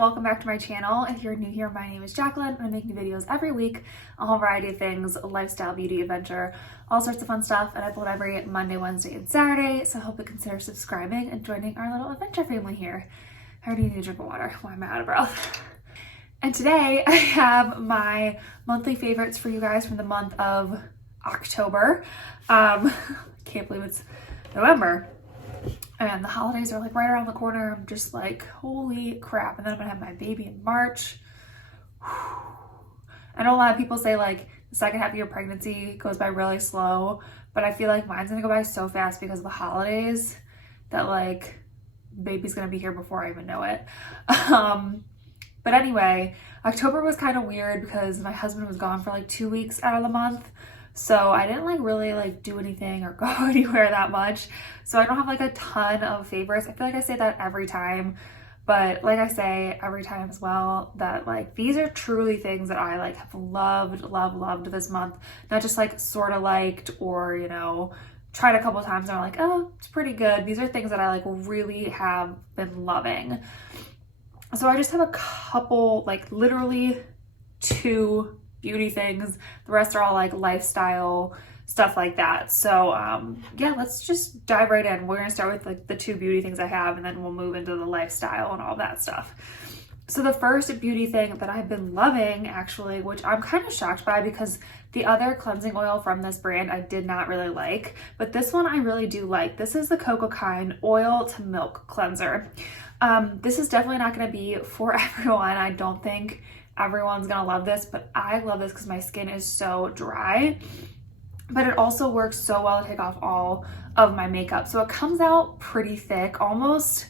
welcome back to my channel. If you're new here, my name is Jacqueline. I'm making videos every week, a whole variety of things, lifestyle, beauty, adventure, all sorts of fun stuff, and I upload every Monday, Wednesday, and Saturday, so I hope you consider subscribing and joining our little adventure family here. I already need a drink of water. Why am I out of breath? And today I have my monthly favorites for you guys from the month of October. Can't believe it's November. And the holidays are like right around the corner. I'm just like, holy crap. And then I'm gonna have my baby in March. I know a lot of people say like the second half of your pregnancy goes by really slow, but I feel like mine's gonna go by so fast because of the holidays that like baby's gonna be here before I even know it. But anyway, October was kind of weird because my husband was gone for like 2 weeks out of the month. So I didn't like really like do anything or go anywhere that much. So I don't have like a ton of favorites. I feel like I say that every time, but like I say every time as well, that like these are truly things that I like have loved this month. Not just like sort of liked or, you know, tried a couple times and I'm like, oh, it's pretty good. These are things that I like really have been loving. So I just have a couple, like literally 2 beauty things. The rest are all like lifestyle stuff like that. So yeah, let's just dive right in. We're gonna start with like the 2 beauty things I have, and then we'll move into the lifestyle and all that stuff. So the first beauty thing that I've been loving actually, which I'm kind of shocked by because the other cleansing oil from this brand I did not really like, but this one I really do like. This is the Cocokind Oil to Milk Cleanser. This is definitely not gonna be for everyone. I don't think everyone's gonna love this, but I love this because my skin is so dry, but it also works so well to take off all of my makeup. So it comes out pretty thick, almost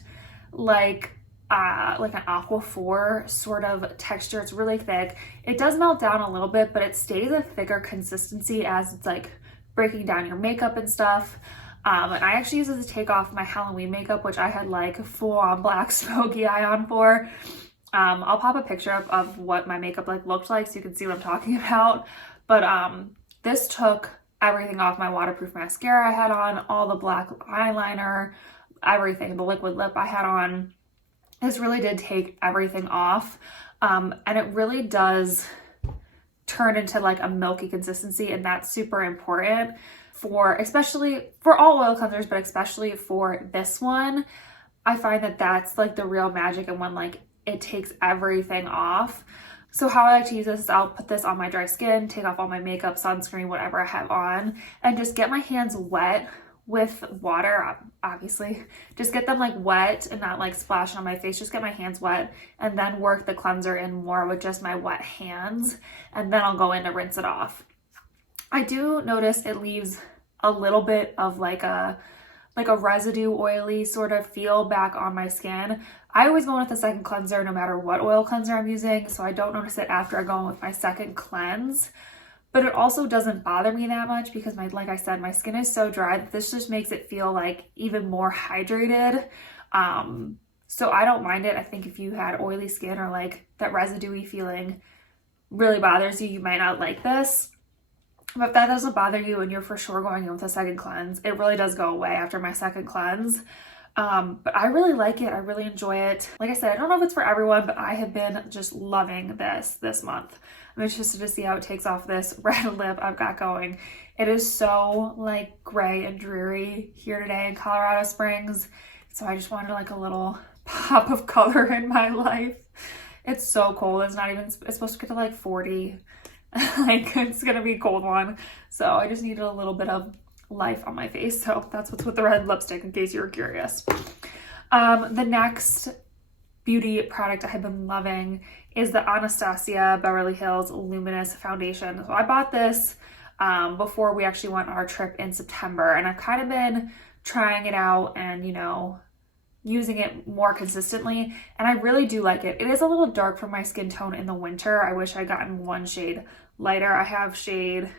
like an Aquaphor sort of texture. It's really thick. It does melt down a little bit, but it stays a thicker consistency as it's like breaking down your makeup and stuff. And I actually use it to take off my Halloween makeup, which I had like full on black smoky eye on for. I'll pop a picture up of what my makeup like looked like so you can see what I'm talking about. But this took everything off. My waterproof mascara I had on, all the black eyeliner, everything, the liquid lip I had on. This really did take everything off. And it really does turn into like a milky consistency, and that's super important for, especially for all oil cleansers, but especially for this one. I find that that's like the real magic, and when like it takes everything off. So how I like to use this is I'll put this on my dry skin, take off all my makeup, sunscreen, whatever I have on, and just get my hands wet with water, obviously. Just get them like wet and not like splashing on my face. Just get my hands wet and then work the cleanser in more with just my wet hands, and then I'll go in to rinse it off. I do notice it leaves a little bit of like a residue oily sort of feel back on my skin. I always go in with the second cleanser no matter what oil cleanser I'm using, so I don't notice it after I go in with my second cleanse. But it also doesn't bother me that much because like I said, my skin is so dry that this just makes it feel like even more hydrated. So I don't mind it. I think if you had oily skin or like that residue-y feeling really bothers you, you might not like this. But if that doesn't bother you and you're for sure going in with a second cleanse, it really does go away after my second cleanse. But I really like it. I really enjoy it. Like I said, I don't know if it's for everyone, but I have been just loving this month. I'm interested to see how it takes off this red lip I've got going. It is so like gray and dreary here today in Colorado Springs. So I just wanted like a little pop of color in my life. It's so cold. It's supposed to get to like 40. Like it's gonna be a cold one. So I just needed a little bit of life on my face. So that's what's with the red lipstick, in case you were curious. The next beauty product I have been loving is the Anastasia Beverly Hills Luminous Foundation. So I bought this before we actually went on our trip in September, and I've kind of been trying it out and, you know, using it more consistently, and I really do like it. It is a little dark for my skin tone in the winter. I wish I'd gotten one shade lighter. I have shade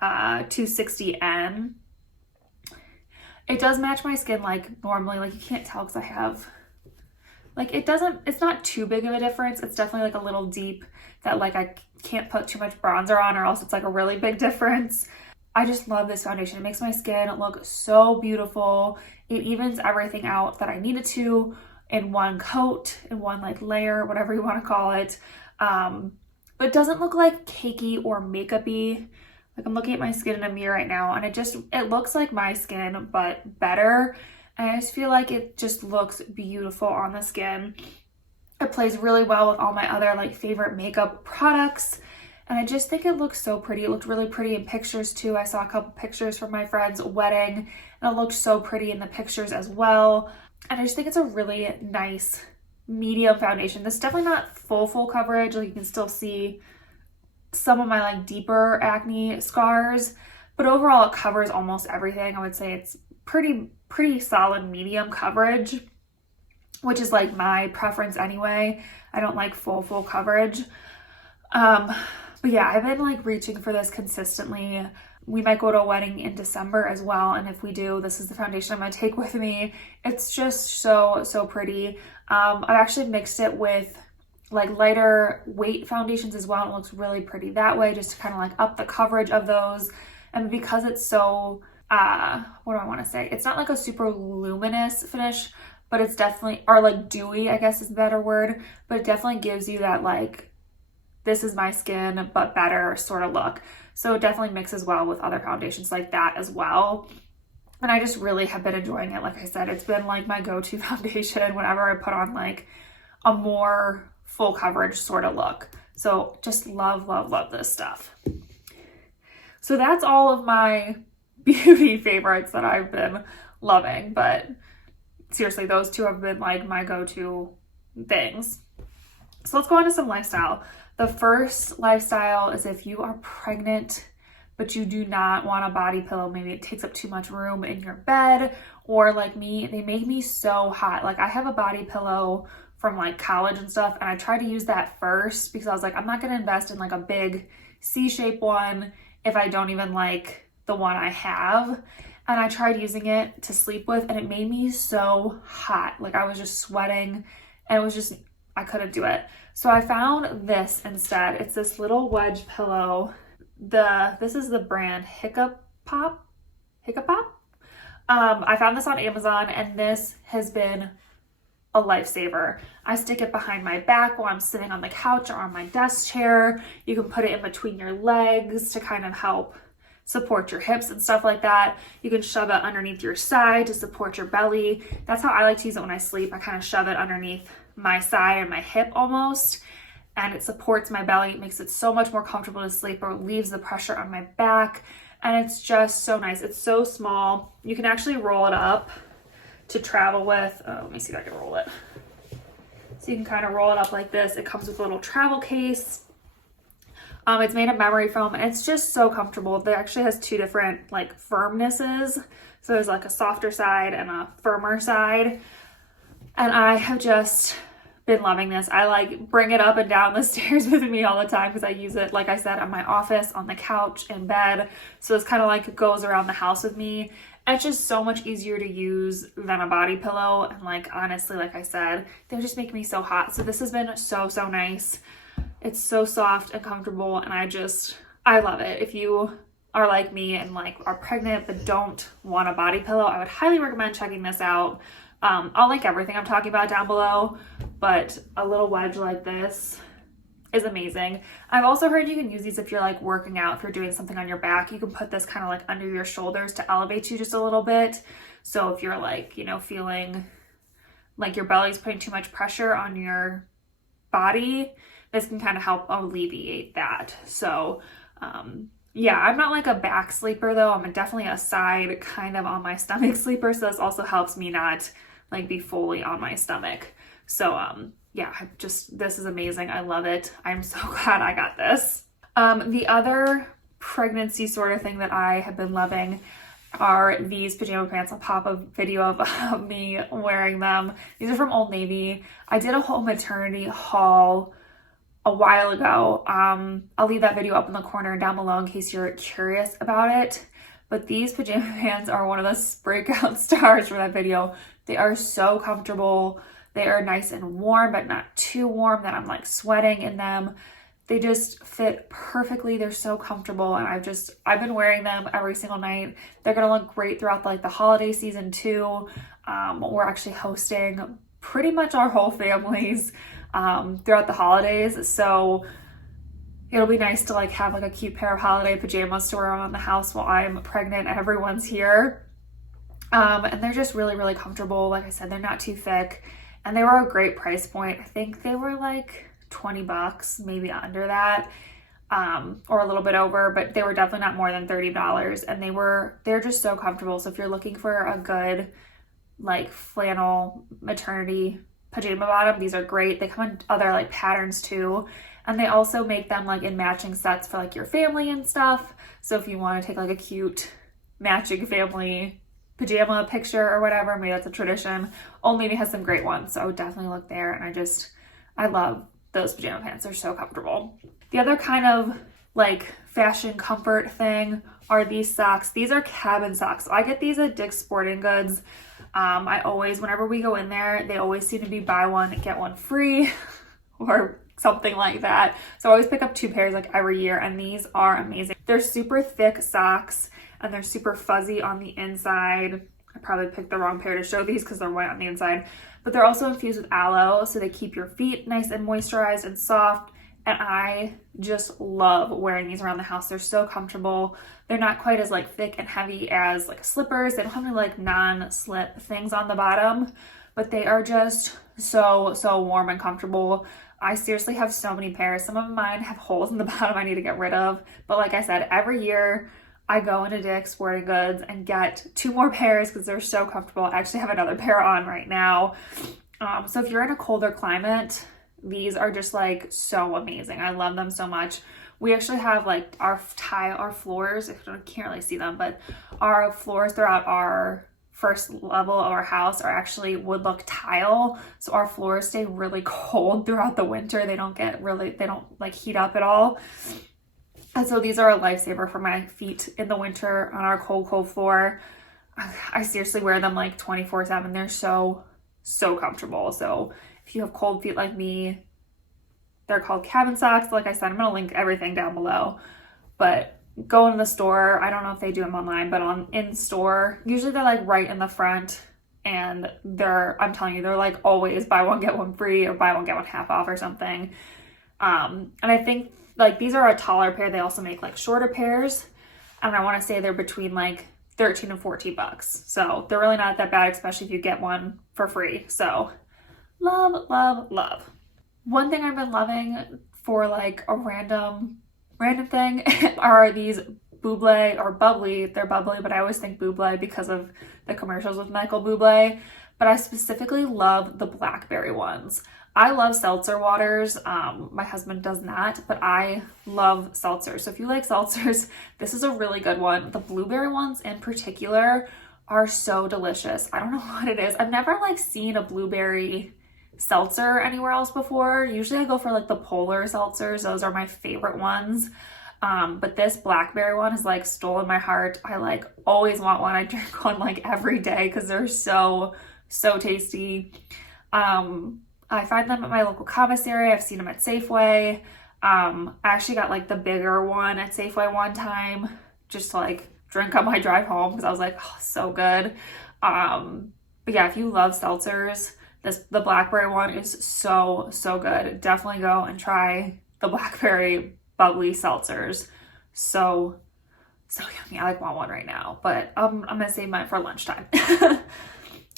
260N. It does match my skin like normally. Like you can't tell because I have like it's not too big of a difference. It's definitely like a little deep that like I can't put too much bronzer on or else it's like a really big difference. I just love this foundation. It makes my skin look so beautiful. It evens everything out that I need it to. in one coat, in one like layer, whatever you want to call it. But it doesn't look like cakey or makeup-y. Like I'm looking at my skin in a mirror right now and it looks like my skin, but better. And I just feel like it just looks beautiful on the skin. It plays really well with all my other like favorite makeup products. And I just think it looks so pretty. It looked really pretty in pictures too. I saw a couple pictures from my friend's wedding and it looked so pretty in the pictures as well. And I just think it's a really nice medium foundation. This is definitely not full coverage. Like you can still see some of my like deeper acne scars, but overall it covers almost everything. I would say it's pretty solid medium coverage, which is like my preference anyway. I don't like full coverage. But yeah, I've been like reaching for this consistently. We might go to a wedding in December as well, and if we do, this is the foundation I'm gonna take with me. It's just so pretty. I've actually mixed it with like lighter weight foundations as well. It looks really pretty that way, just to kind of like up the coverage of those. And because it's so, what do I want to say? It's not like a super luminous finish, but it's definitely, or like dewy, I guess is a better word, but it definitely gives you that like, this is my skin, but better sort of look. So it definitely mixes well with other foundations like that as well. And I just really have been enjoying it. Like I said, it's been like my go-to foundation whenever I put on like a more full coverage sort of look. So just love this stuff. So that's all of my beauty favorites that I've been loving, but seriously, those two have been like my go-to things. So let's go on to some lifestyle. The first lifestyle is if you are pregnant, but you do not want a body pillow. Maybe it takes up too much room in your bed, or like me, they make me so hot. Like I have a body pillow from like college and stuff, and I tried to use that first because I was like, I'm not gonna invest in like a big C-shaped one if I don't even like the one I have. And I tried using it to sleep with, and it made me so hot. Like I was just sweating, and it was just, I couldn't do it. So I found this instead. It's this little wedge pillow. This is the brand Hiccup Pop. I found this on Amazon, and this has been a lifesaver. I stick it behind my back while I'm sitting on the couch or on my desk chair. You can put it in between your legs to kind of help support your hips and stuff like that. You can shove it underneath your side to support your belly. That's how I like to use it when I sleep. I kind of shove it underneath my side and my hip almost, and it supports my belly. It makes it so much more comfortable to sleep, or relieves the pressure on my back, and it's just so nice. It's so small. You can actually roll it up to travel with. Let me see if I can roll it. So you can kind of roll it up like this. It comes with a little travel case. It's made of memory foam, and it's just so comfortable. It actually has two different like firmnesses. So there's like a softer side and a firmer side. And I have just been loving this. I like bring it up and down the stairs with me all the time because I use it, like I said, at my office, on the couch, in bed. So it's kind of like it goes around the house with me. It's just so much easier to use than a body pillow. And like, honestly, like I said, they just make me so hot. So this has been so nice. It's so soft and comfortable, and I love it. If you are like me and like are pregnant but don't want a body pillow, I would highly recommend checking this out. I'll link everything I'm talking about down below, but a little wedge like this is amazing. I've also heard you can use these if you're like working out, if you're doing something on your back. You can put this kind of like under your shoulders to elevate you just a little bit. So if you're like, you know, feeling like your belly's putting too much pressure on your body, this can kind of help alleviate that. So yeah, I'm not like a back sleeper though. I'm definitely a side kind of on my stomach sleeper. So this also helps me not like be fully on my stomach. So yeah, this is amazing. I love it. I'm so glad I got this. The other pregnancy sort of thing that I have been loving are these pajama pants. I'll pop a video of me wearing them. These are from Old Navy. I did a whole maternity haul a while ago. I'll leave that video up in the corner down below in case you're curious about it. But these pajama pants are one of the breakout stars for that video. They are so comfortable. They are nice and warm, but not too warm that I'm like sweating in them. They just fit perfectly. They're so comfortable, and I've been wearing them every single night. They're gonna look great throughout like the holiday season too. We're actually hosting pretty much our whole families throughout the holidays. So it'll be nice to like have like a cute pair of holiday pajamas to wear around the house while I'm pregnant and everyone's here. And they're just really, really comfortable. Like I said, they're not too thick, and they were a great price point. I think they were like $20, maybe under that, or a little bit over, but they were definitely not more than $30. And they're just so comfortable. So if you're looking for a good like flannel maternity pajama bottom, these are great. They come in other like patterns too. And they also make them like in matching sets for like your family and stuff. So if you want to take like a cute matching family pajama picture or whatever, maybe that's a tradition. Old Navy has some great ones, so I would definitely look there. And I love those pajama pants. They're so comfortable. The other kind of like fashion comfort thing are these socks. These are cabin socks. So I get these at Dick's Sporting Goods. I always, whenever we go in there, they always seem to be buy one, get one free or something like that. So I always pick up 2 pairs like every year, and these are amazing. They're super thick socks, and they're super fuzzy on the inside. I probably picked the wrong pair to show these because they're white on the inside, but they're also infused with aloe, so they keep your feet nice and moisturized and soft. And I just love wearing these around the house. They're so comfortable. They're not quite as like thick and heavy as like slippers. They don't have any like non-slip things on the bottom, but they are just so warm and comfortable. I seriously have so many pairs. Some of mine have holes in the bottom I need to get rid of. But like I said, every year I go into Dick's Sporting Goods and get 2 more pairs because they're so comfortable. I actually have another pair on right now. So if you're in a colder climate, these are just like so amazing. I love them so much. We actually have like our floors, if you can't really see them, but our floors throughout our first level of our house are actually wood look tile. So our floors stay really cold throughout the winter. They don't like heat up at all. And so these are a lifesaver for my feet in the winter on our cold floor. I seriously wear them like 24/7. They're so comfortable. So if you have cold feet like me, they're called cabin socks. Like I said, I'm going to link everything down below. But go in the store. I don't know if they do them online, but in store, usually they're like right in the front. And I'm telling you, they're like always buy one, get one free, or buy one, get one half off or something. And I think like these are a taller pair. They also make like shorter pairs. And I want to say they're between like 13 and $14. So they're really not that bad, especially if you get one for free. So love, love, love. One thing I've been loving for like a random thing are these Buble or Bubbly. They're Bubbly, but I always think Buble because of the commercials with Michael Bublé. But I specifically love the blackberry ones. I love seltzer waters. My husband does not, but I love seltzers. So if you like seltzers, this is a really good one. The blueberry ones in particular are so delicious. I don't know what it is. I've never like seen a blueberry seltzer anywhere else before. Usually I go for like the polar seltzers. Those are my favorite ones. But this blackberry one has like stolen my heart. I like always want one. I drink one like every day because they're so tasty. I find them at my local commissary. I've seen them at Safeway. I actually got like the bigger one at Safeway one time, just to like drink on my drive home because I was like, oh, so good. But yeah, if you love seltzers, the blackberry one is so good. Definitely go and try the blackberry bubbly seltzers. So yummy. I like want one right now, but I'm gonna save mine for lunchtime.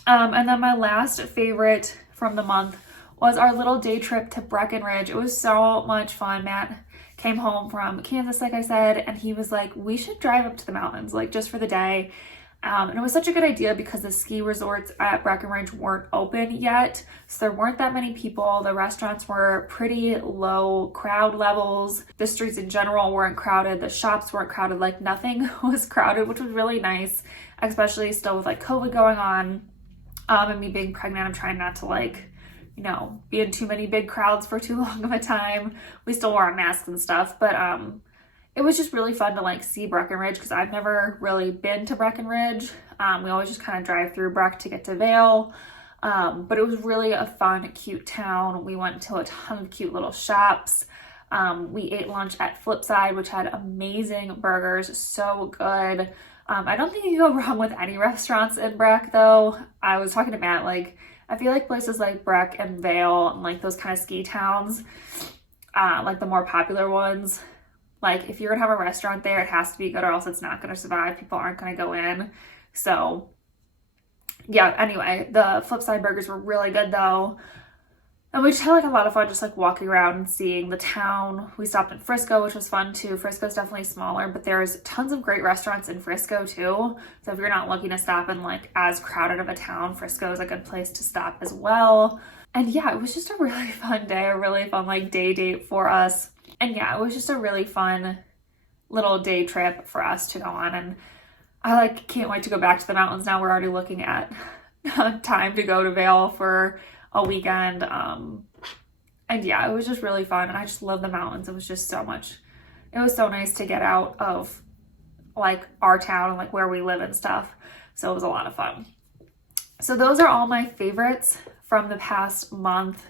And then my last favorite from the month was our little day trip to Breckenridge. It was so much fun. Matt came home from Kansas, like I said, and he was like, we should drive up to the mountains, like just for the day. And it was such a good idea because the ski resorts at Breckenridge weren't open yet. So there weren't that many people. The restaurants were pretty low crowd levels. The streets in general weren't crowded. The shops weren't crowded. Like nothing was crowded, which was really nice, especially still with like COVID going on. And me being pregnant, I'm trying not to like, be in too many big crowds for too long of a time. We still wore our masks and stuff, but it was just really fun to like see Breckenridge because I've never really been to Breckenridge. We always just kind of drive through Breck to get to Vail. But it was really a fun, cute town. We went to a ton of cute little shops. We ate lunch at Flipside, which had amazing burgers, so good. I don't think you can go wrong with any restaurants in Breck though. I was talking to Matt, like, I feel like places like Breck and Vale and like those kind of ski towns, like the more popular ones, like if you're gonna have a restaurant there, it has to be good or else it's not gonna survive. People aren't gonna go in. So yeah, anyway, the Flipside burgers were really good though. And we just had like a lot of fun just like walking around and seeing the town. We stopped in Frisco, which was fun too. Frisco's definitely smaller, but there's tons of great restaurants in Frisco too. So if you're not looking to stop in like as crowded of a town, Frisco is a good place to stop as well. And yeah, it was just a really fun day, a really fun like day date for us. And yeah, it was just a really fun little day trip for us to go on. And I like can't wait to go back to the mountains now. We're already looking at time to go to Vail for a weekend. And yeah, it was just really fun. And I just love the mountains. It was just so much. It was so nice to get out of like our town and like where we live and stuff. So it was a lot of fun. So those are all my favorites from the past month.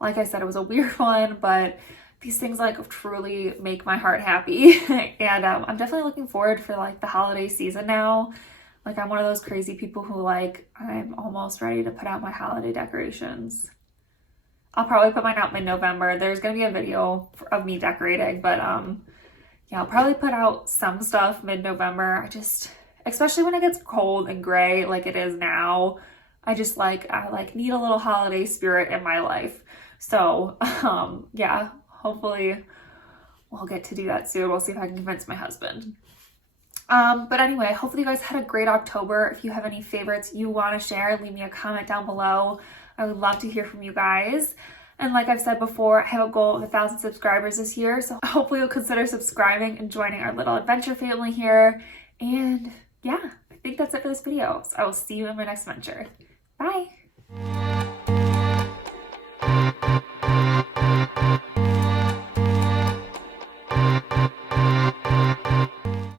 Like I said, it was a weird one, but these things like truly make my heart happy. And I'm definitely looking forward for like the holiday season now. Like I'm one of those crazy people who like, I'm almost ready to put out my holiday decorations. I'll probably put mine out mid-November. There's gonna be a video of me decorating, but yeah, I'll probably put out some stuff mid-November. Especially when it gets cold and gray like it is now, I need a little holiday spirit in my life. So yeah, hopefully we'll get to do that soon. We'll see if I can convince my husband. But anyway, hopefully you guys had a great October. If you have any favorites you want to share, leave me a comment down below. I would love to hear from you guys. And like I've said before, I have a goal of 1,000 subscribers this year. So hopefully you'll consider subscribing and joining our little adventure family here. And yeah, I think that's it for this video. So I will see you in my next venture. Bye.